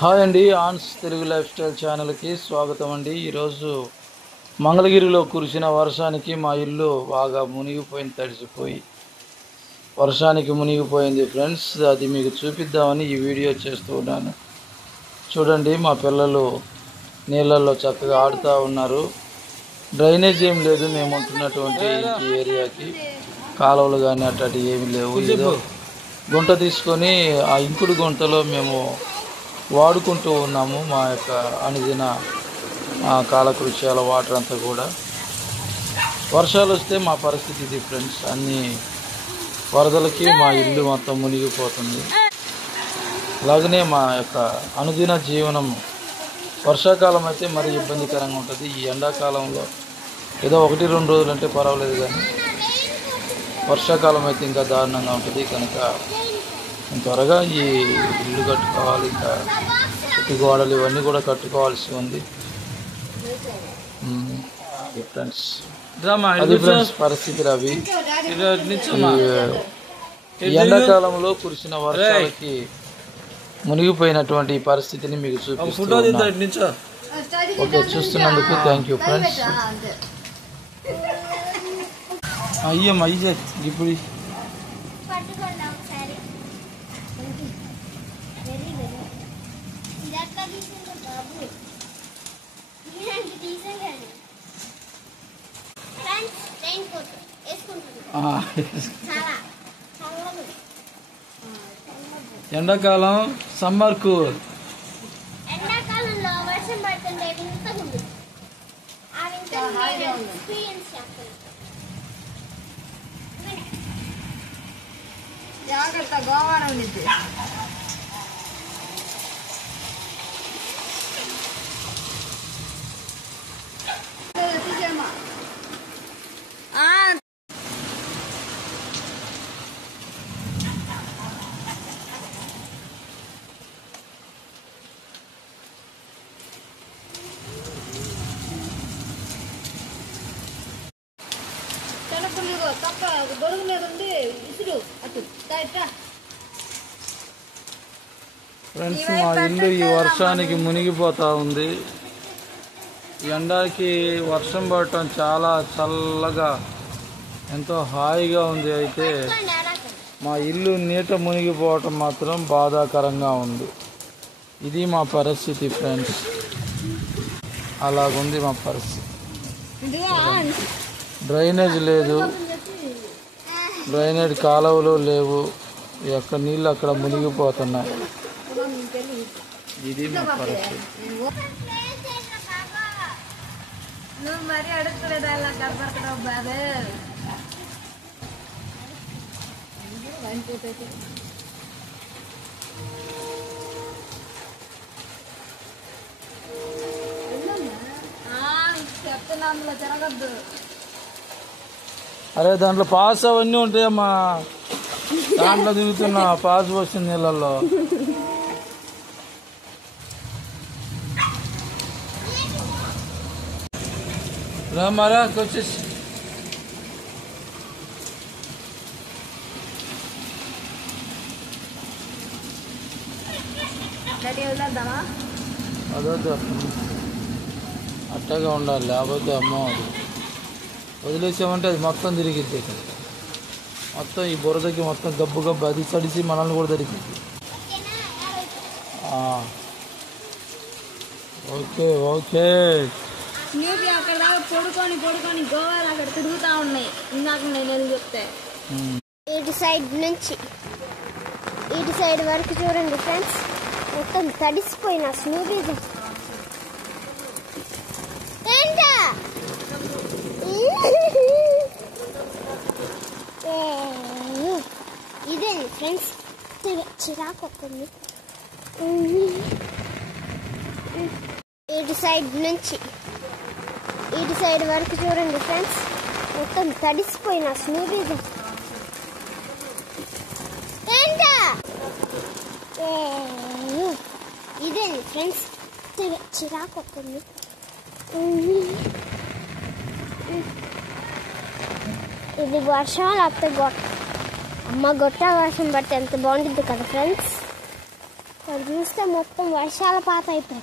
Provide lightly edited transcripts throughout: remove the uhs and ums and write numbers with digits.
Hi అండి, Ann's Telugu life style ఛానల్కి స్వాగతం అండి. ఈరోజు మంగళగిరిలో కురిసిన వర్షానికి మా ఇల్లు బాగా మునిగిపోయింది, తడిసిపోయి వర్షానికి మునిగిపోయింది ఫ్రెండ్స్. అది మీకు చూపిద్దామని ఈ వీడియో చేస్తూ ఉన్నాను. చూడండి, మా పిల్లలు నీళ్ళల్లో చక్కగా ఆడుతూ ఉన్నారు. డ్రైనేజ్ ఏం లేదు మేము ఉంటున్నటువంటి ఇంటి ఏరియాకి, కాలువలు కానీ అట్లాంటివి ఏమి లేవు. ఏదో గుంట తీసుకొని ఆ ఇంకుడు గుంటలో మేము వాడుకుంటూ ఉన్నాము మా యొక్క అనుదిన కాలకృత్యాల వాటర్ అంతా కూడా. వర్షాలు వస్తే మా పరిస్థితి ఇది ఫ్రెండ్స్. అన్ని వరదలకి మా ఇల్లు మొత్తం మునిగిపోతుంది. అలాగనే మా యొక్క అనుదిన జీవనం వర్షాకాలం అయితే మరీ ఇబ్బందికరంగా ఉంటుంది. ఈ ఎండాకాలంలో ఏదో 1-2 రోజులు అంటే పర్వాలేదు, కానీ వర్షాకాలం అయితే ఇంకా దారుణంగా ఉంటుంది. కనుక త్వరగా ఈ ఇల్లు కట్టుకోవాలి, ఇంకా చుట్టూ గోడలు ఇవన్నీ కూడా కట్టుకోవాల్సి ఉంది ఫ్రెండ్స్. అది ఫ్రెండ్స్ పరిస్థితి. అవి ఎండాకాలంలో కురిసిన వర్షాలకి మునిగిపోయినటువంటి పరిస్థితిని మీకు చూపిస్తున్నాను. ఓకే, చూస్తున్నందుకు థ్యాంక్ యూ ఫ్రెండ్స్. అయ్యమ్మ ఇప్పుడు ఎండాకాలం సమ్మర్ కూల్. ఎండాకాలంలో వర్షం పడుతుంటే జాగ్రత్త, గోవారం ఉంది. గొడుగు మీద ఉంది ఇసురు అటు ఫ్రెండ్స్, మా ఇల్లు ఈ వర్షానికి మునిగిపోతూ ఉంది. ఎండాకి వర్షం పడటం చాలా చల్లగా ఎంతో హాయిగా ఉంది. అయితే మా ఇల్లు నీట మునిగిపోవటం మాత్రం బాధాకరంగా ఉంది. ఇది మా పరిస్థితి ఫ్రెండ్స్. అలాగుంది మా పరిస్థితి. డ్రైనేజ్ లేదు, డ్రైనేజ్ కాలువలు లేవు, ఎక్కడ నీళ్ళు అక్కడ మునిగిపోతున్నాయి. ఇది మా పరిస్థితి. నువ్వు మరీ అడుగుతులేదు అలా కనపడుతున్నావు బాధ. చెప్తున్నా, అందులో జరగద్దు. అరే, దాంట్లో పాస్ అవన్నీ ఉంటాయమ్మా. దాంట్లో దిగుతున్నా, పాస్ వస్తుంది నీళ్ళల్లో. రామారా వచ్చేసి అదొద్దు, అట్టగా ఉండాలి. లేకపోతే అమ్మ అది వదిలేసామంటే అది మొత్తం తిరిగిద్ది. మొత్తం ఈ బురదకి మొత్తం గబ్బు గబ్బు అది తడిసి మనల్ని కూడా తిరిగిద్ది. Okay okay. నీటి అక్కడ దాకా పొడుకొని గోవాలు అక్కడ తిరుగుతా ఉన్నాయి. ఇందాక నేను చెప్తే ఇటు సైడ్ నుంచి ఇటు సైడ్ వరకు చూడండి ఫ్రెండ్స్, మొత్తం తడిసిపోయిన స్నూబీ. ఇదే ఫ్రెండ్స్, చిరాకు వస్తుంది. ఇటు సైడ్ నుంచి ఇటు సైడ్ వరకు చూడండి ఫ్రెండ్స్, మొత్తం తడిసిపోయిన స్నూబీ. ఇదే ఫ్రెండ్స్, చిరాకు వస్తుంది. ఇది వర్షం లేకపోతే అమ్మ గొట్ట వర్షం పడితే ఎంత బాగుంటుంది కదా ఫ్రెండ్స్. అది చూస్తే మొత్తం వర్షాల పాత అయిపోయి.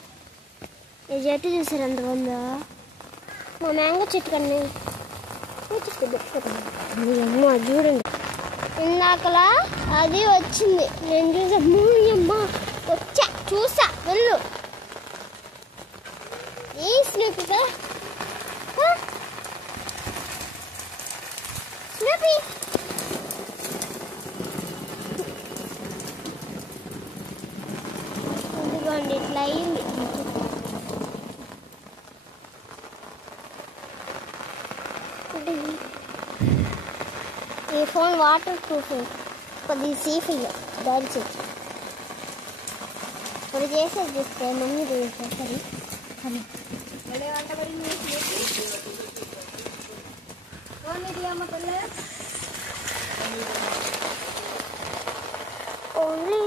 ఈ చెట్టు చూసారు ఎంత ఉందో. మా మ్యాంగో చెట్టు కన్నా అమ్మ చూడండి. ఇందాకలా అది వచ్చింది, నేను చూసా. అమ్మ వచ్చా, చూసా, వెళ్ళు. ఏ స్నూపీ కదా, స్నూపీ. ఇదిగోండి ఇట్లా అయింది. ఈ ఫోన్ వాటర్ ప్రూఫ్, కొద్దిగా సేఫ్ అయ్యా దాడి చేసి ఇప్పుడు చేసేది చూస్తే మమ్మీ చేసే సరే అని ఓన్లీ